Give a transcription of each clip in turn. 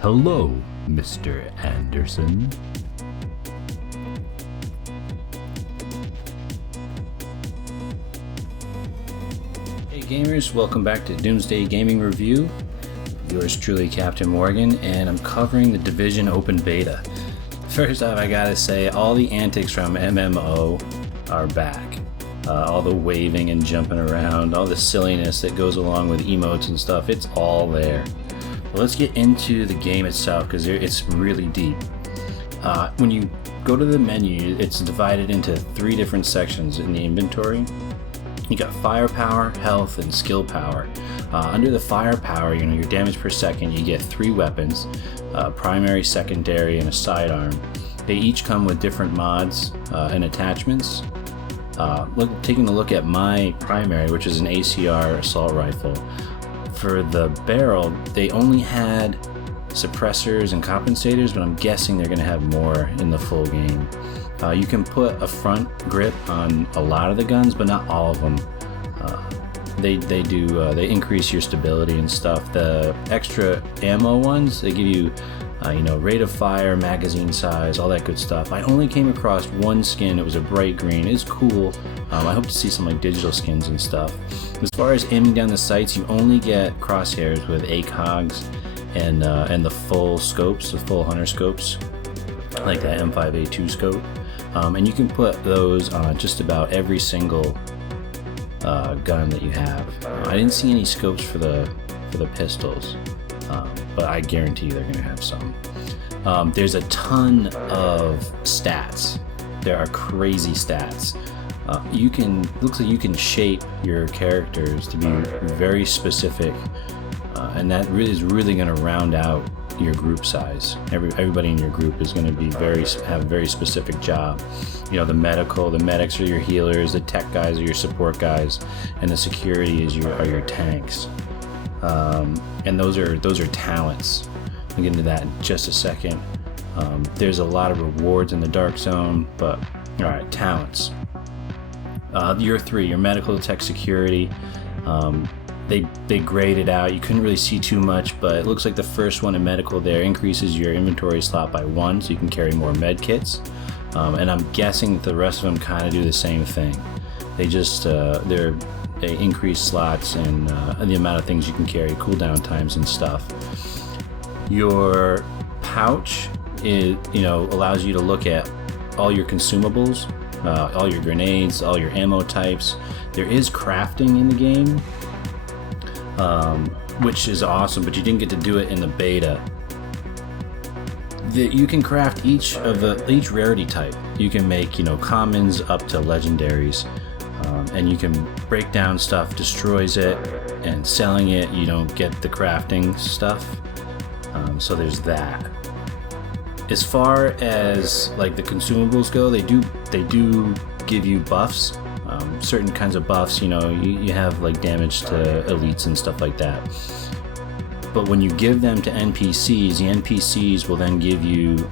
Hello, Mr. Anderson. Hey gamers, welcome back to Doomsday Gaming Review. Yours truly, Captain Morgan, and I'm covering the Division Open Beta. First off, I gotta say, all the antics from MMO are back. All the waving and jumping around, all the silliness that goes along with emotes and stuff, it's all there. But let's get into the game itself, because it's really deep. When you go to the menu, it's divided into 3 different sections in the inventory. You got firepower, health, and skill power. Under the firepower, your damage per second, you get 3 weapons, primary, secondary, and a sidearm. They each come with different mods and attachments. Taking a look at my primary, which is an ACR assault rifle. For the barrel, they only had suppressors and compensators, but I'm guessing they're going to have more in the full game. You can put a front grip on a lot of the guns, but not all of them. They increase your stability and stuff. The extra ammo ones, they give you rate of fire, magazine size, all that good stuff. I only came across one skin. It was a bright green. It's cool. I hope to see some digital skins and stuff. As far as aiming down the sights, you only get crosshairs with ACOGs and the full scopes, the full hunter scopes, like the M5A2 scope. And you can put those on just about every single gun that you have. I didn't see any scopes for the pistols, but I guarantee they're going to have some. There's a ton of stats. There are crazy stats. Looks like you can shape your characters to be very specific, and that is really going to round out your group size. Everybody in your group is going to have a very specific job. The medics are your healers, the tech guys are your support guys, and the security are your tanks. And those are talents. I'll get into that in just a second. There's a lot of rewards in the dark zone, but all right, talents. Your 3, your medical, tech, security. They grayed it out. You couldn't really see too much, but it looks like the first one in medical there increases your inventory slot by 1, so you can carry more med kits. And I'm guessing that the rest of them kind of do the same thing. They just they increase slots and the amount of things you can carry, cooldown times and stuff. Your pouch allows you to look at all your consumables, all your grenades, all your ammo types. There is crafting in the game, which is awesome, but you didn't get to do it in the beta. You can craft each rarity type. You can make commons up to legendaries, and you can break down stuff, destroys it, and selling it you don't get the crafting stuff. So there's that. As far as the consumables go, they do give you buffs. Certain kinds of buffs, you have damage to elites and stuff like that. But when you give them to NPCs, the NPCs will then give you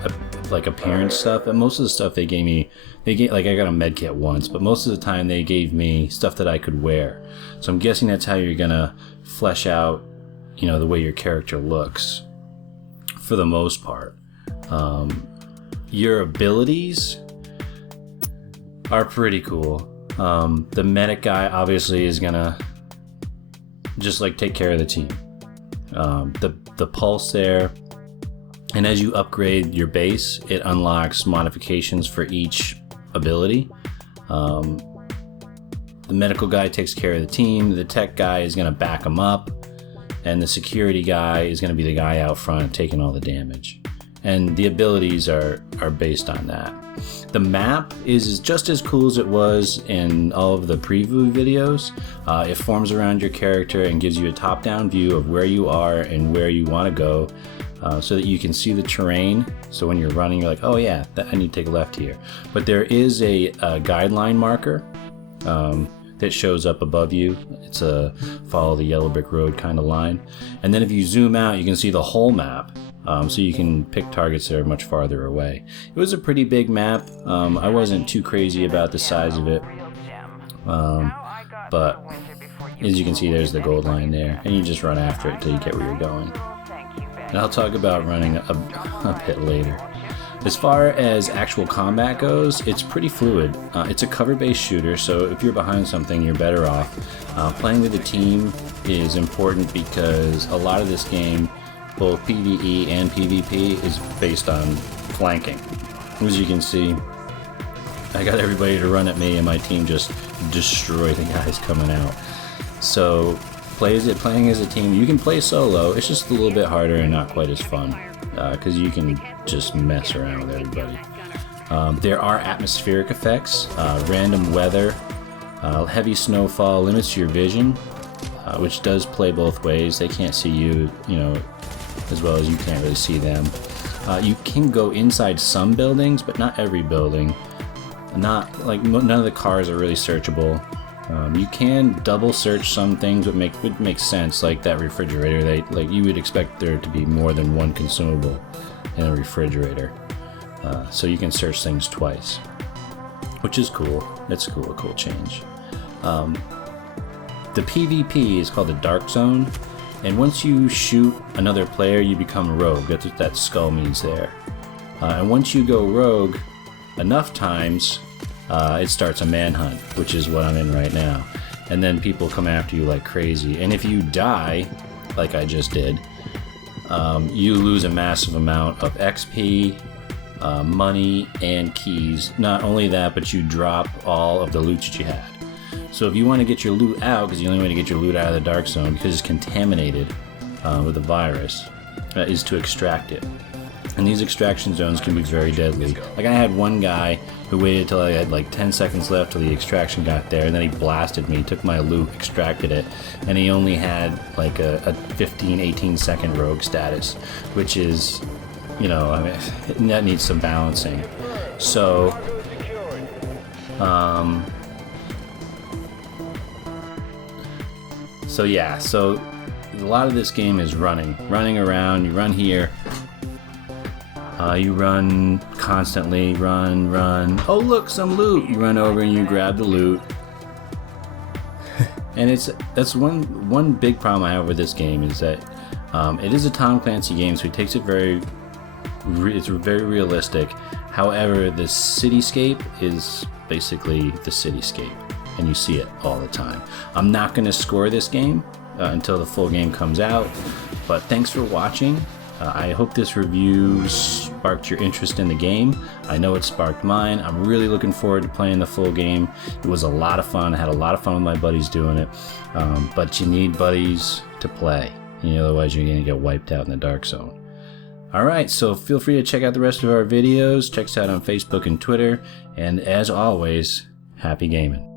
appearance stuff. And most of the stuff they gave I got a med kit once, but most of the time they gave me stuff that I could wear. So I'm guessing that's how you're gonna flesh out, the way your character looks, for the most part. Your abilities are pretty cool. The medic guy obviously is gonna just take care of the team. The pulse there, and as you upgrade your base, it unlocks modifications for each ability. The medical guy takes care of the team, the tech guy is going to back them up, and the security guy is going to be the guy out front taking all the damage. And the abilities are based on that. The map is just as cool as it was in all of the preview videos. It forms around your character and gives you a top-down view of where you are and where you want to go, so that you can see the terrain. So when you're running, you're like, oh yeah, I need to take a left here. But there is a guideline marker that shows up above you. It's a follow the yellow brick road kind of line. And then if you zoom out, you can see the whole map. So you can pick targets that are much farther away. It was a pretty big map. I wasn't too crazy about the size of it, but as you can see, there's the gold line there, and you just run after it till you get where you're going. and I'll talk about running a bit later. As far as actual combat goes, it's pretty fluid. It's a cover-based shooter, so if you're behind something, you're better off. Playing with a team is important because a lot of this game, both PvE and PvP, is based on flanking. As you can see, I got everybody to run at me and my team just destroy the guys coming out. So playing as a team, you can play solo, it's just a little bit harder and not quite as fun. Because you can just mess around with everybody. There are atmospheric effects, random weather, heavy snowfall limits your vision, which does play both ways. They can't see you, as well as you can't really see them. You can go inside some buildings, but not every building. None of the cars are really searchable. You can double search some things, would make sense, like that refrigerator. You would expect there to be more than one consumable in a refrigerator, so you can search things twice, which is cool. It's cool, a cool change. The PvP is called the Dark Zone, and once you shoot another player, you become a rogue. That's what that skull means there. And once you go rogue enough times, it starts a manhunt, which is what I'm in right now. And then people come after you like crazy. And if you die, like I just did, you lose a massive amount of XP, money, and keys. Not only that, but you drop all of the loot that you had. So if you want to get your loot out, because the only way to get your loot out of the Dark Zone, because it's contaminated with a virus, is to extract it. And these extraction zones can be very deadly. Like I had one guy who waited till I had like 10 seconds left till the extraction got there, and then he blasted me, took my loot, extracted it, and he only had like a 15-18 second rogue status, which is, that needs some balancing. So, so a lot of this game is running around. You run here. You run constantly, run. Oh look, some loot! You run over and you grab the loot. And that's one big problem I have with this game is that it is a Tom Clancy game, so it takes it it's very realistic. However, the cityscape is basically the cityscape, and you see it all the time. I'm not going to score this game until the full game comes out, but thanks for watching. I hope this review sparked your interest in the game. I know it sparked mine. I'm really looking forward to playing the full game. It was a lot of fun. I had a lot of fun with my buddies doing it. But you need buddies to play. Otherwise you're going to get wiped out in the Dark Zone. Alright, so feel free to check out the rest of our videos. Check us out on Facebook and Twitter. And as always, happy gaming.